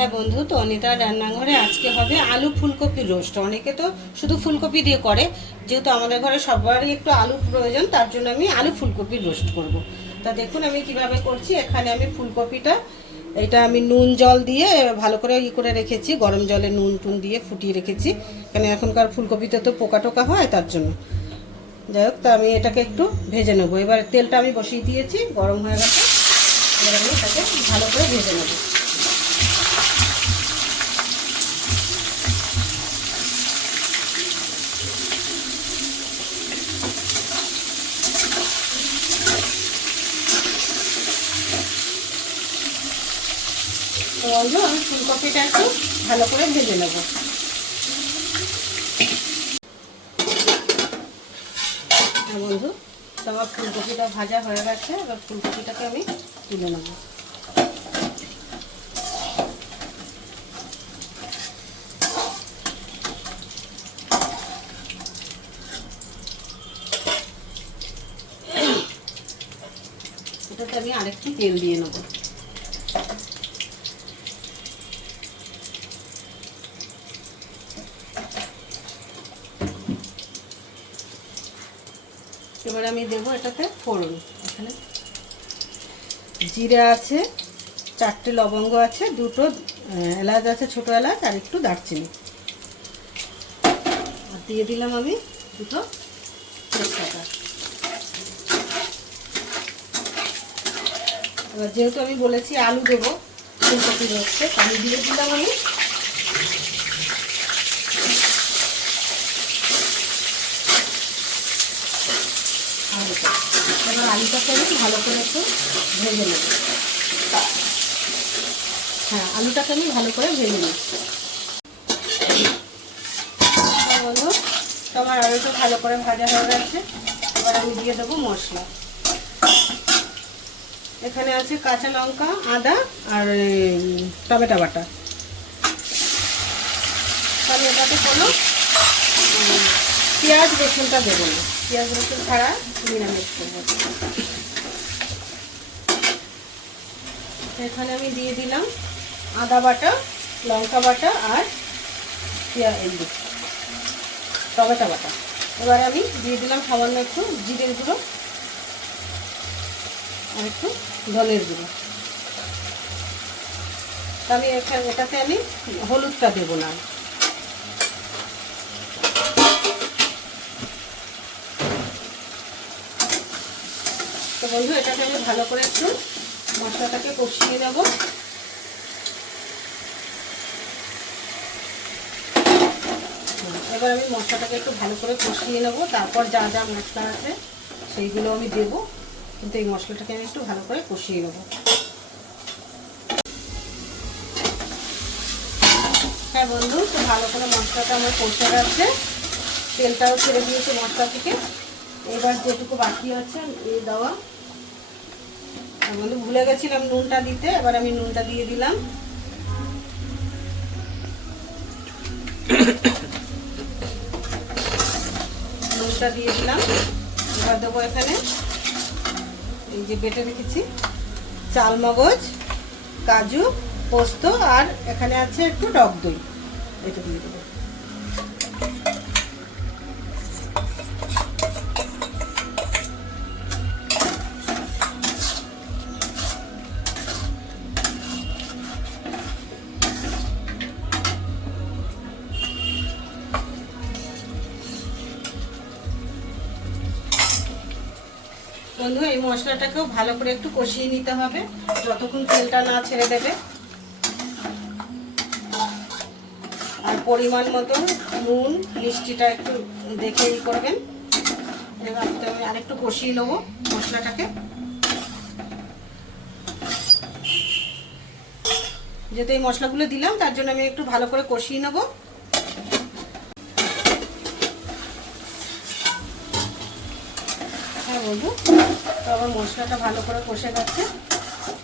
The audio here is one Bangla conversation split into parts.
হ্যাঁ বন্ধু, তো অনিতার রান্নাঘরে আজকে হবে আলু ফুলকপির রোস্ট। অনেকে তো শুধু ফুলকপি দিয়ে করে, যেহেতু আমাদের ঘরে সবারই একটু আলু প্রয়োজন, তার জন্য আমি আলু ফুলকপির রোস্ট করব। তা দেখুন আমি কিভাবে করছি। এখানে আমি ফুলকপিটা, এটা আমি নুন জল দিয়ে ভালো করে করে রেখেছি, গরম জলে নুন টুন দিয়ে ফুটিয়ে রেখেছি। এখানে এখনকার ফুলকপিতে তো পোকা টোকা হয়, তার জন্য। যাই হোক, তা আমি এটাকে একটু ভেজে নেবো। এবার তেলটা আমি বসিয়ে দিয়েছি, গরম হয়ে গেছে। এবার আমি এটাকে ভালো করে ভেজে নেবো। তো বন্ধু, আমি ফুলকপিটা একটু ভালো করে ভেজে নেব। হ্যাঁ বন্ধু, আমার ফুলকপিটা ভাজা হয়ে গেছে। এবার ফুলকপিটাকে আমি তুলে নেব। এটাতে আমি আরেকটু তেল দিয়ে নেব। এবার আমি দেবো এটাতে ফোড়ন। এখানে জিরা আছে, 4টে লবঙ্গ আছে, 2টো এলাচ আছে, ছোটো এলাচ, আর একটু দারচিনি। আর দিয়ে দিলাম আমি 2টো তেজপাতা। এবার যেহেতু আমি বলেছি আলু দেবো ফুলকপি রোস্টে, আলু দিয়ে দিলাম আমি। এবার আলুটাকে আমি ভালো করে একটু ভেজে নেব। হ্যাঁ, আলুটাকে আমি ভালো করে ভেজে নেব। বন্ধু, তোমার আলুটা ভালো করে ভাজা হয়ে গেছে। এবার আমি দিয়ে দেবো মশলা। এখানে আছে কাঁচা লঙ্কা, আদা আর টমেটো বাটা। তাহলে এটাতে কোনো পেঁয়াজ রসুনটা দেবো না, পেঁয়াজ রসুন ছাড়া নিরামিষ করবো। এখানে আমি দিয়ে দিলাম আদা বাটা, লঙ্কা বাটা আর টমেটো বাটা। এবার আমি দিয়ে দিলাম সামান্য একটু জিরের গুঁড়ো আর একটু ধনের গুঁড়ো। আমি এটাতে আমি হলুদটা দেবো না। তো বন্ধু, এটাকে আমি ভালো করে একটু মশলাটাকে কষিয়ে নেব। এবার আমি মশলাটাকে একটু ভালো করে কষিয়ে নেব, তারপর যা যা মশলা আছে সেইগুলো আমি দেবো। কিন্তু এই মশলাটাকে আমি একটু ভালো করে কষিয়ে নেব। হ্যাঁ বন্ধু, তো ভালো করে মশলাটা আমার কষে গেছে, তেলটাও ছেড়ে দিয়েছে মশলা থেকে। এবার যেটুকু বাকি আছে এই দেওয়া। বন্ধু, ভুলে গেছিলাম নুনটা দিতে, এবার আমি নুনটা দিয়ে দিলাম। নুনটা দিয়ে দিলাম। এবার দেবো এখানে এই যে বেটে রেখেছি চালমগজ, কাজু, পোস্ত, আর এখানে আছে একটু টক দই। এটা দিয়ে দেবো। বন্ধু, এই মশলাটাকেও ভালো করে একটু কষিয়ে নিতে হবে যতক্ষণ তেলটা না ছেড়ে দেবে। আর পরিমাণ মতো নুন মিষ্টিটা একটু দেখে করবেন। এবার আমি আরেকটু কষিয়ে নেবো মশলাটাকে। যেহেতু এই মশলাগুলো দিলাম, তার জন্য আমি একটু ভালো করে কষিয়ে নেবো। হ্যাঁ বন্ধু, তো আমার মশলাটা ভালো করে কষে গেছে।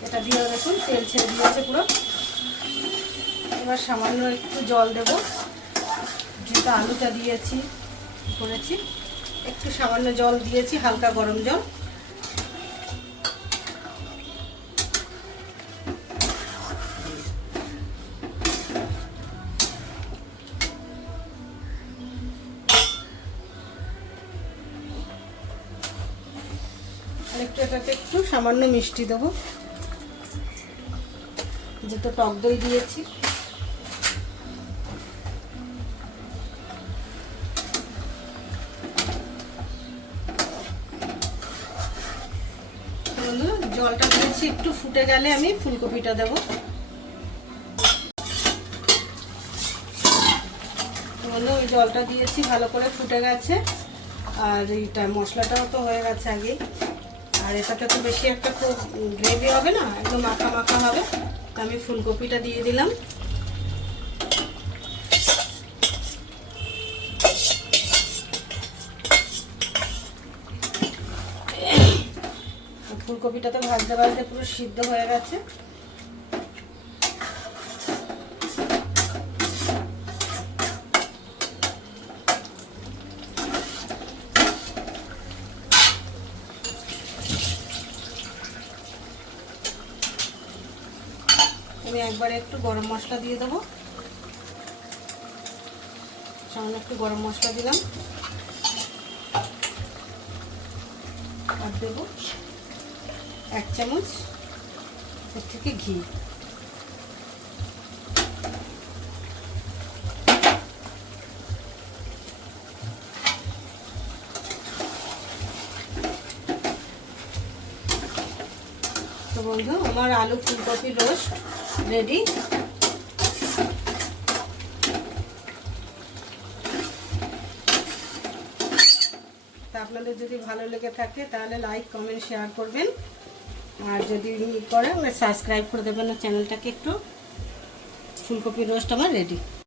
এটা দিয়ে দেখুন তেল ছেড়ে দিয়েছে পুরো। এবার সামান্য একটু জল দেব, যেহেতু আলুটা করেছি। একটু সামান্য জল দিয়েছি, হালকা গরম জল। এটাতে একটু সামান্য মিষ্টি দেবো, যেহেতু টক দই দিয়েছি। জলটা দিয়েছি, একটু ফুটে গেলে আমি ফুলকপিটা দেবো। বন্ধু ওই জলটা দিয়েছি, ভালো করে ফুটে গেছে। আর এইটা মশলাটাও তো হয়ে গেছে আগে। আর এটাতে তো বেশি একটা খুব গ্রেভি হবে না, একদম মাখা মাখা হবে। তো আমি ফুলকপিটা দিয়ে দিলাম। ফুলকপিটা তো ভাজতে ভাজতে পুরো সিদ্ধ হয়ে গেছে। আমি একবারে একটু গরম মশলা দিয়ে দেবো, সামান্য একটু গরম মশলা দিলাম। আর দেবো 1 চামচ এর থেকে ঘি। তো বন্ধু আমার আলু ফুলকপি রোস্ট রেডি। তা আপনাদের যদি ভালো লেগে থাকে তাহলে লাইক কমেন্ট শেয়ার করবেন, আর যদি করেন সাবস্ক্রাইব করে দেবেন চ্যানেলটাকে একটু। ফুলকপি রোস্ট আমার রেডি।